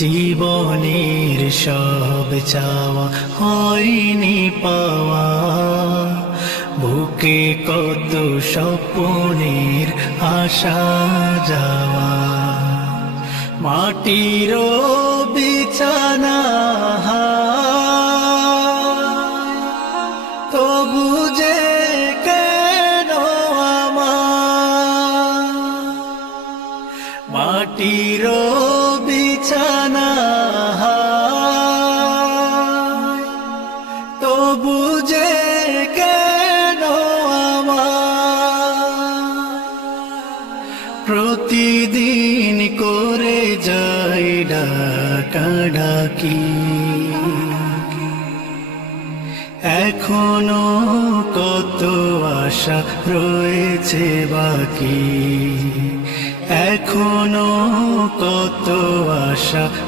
জীবনের সব চাওয়া হয়নি পাওয়া, বুকে কত স্বপ্নের আসা যাওয়া। মাটির বিছানা তবু যে কেন আমার, মাটির বিছানা তবু যে কেন আমার, প্রতিদিন করে যাই ডাকাডাকি। এখনো কত আশা রয়েছে বাকি, এখনো কত আশা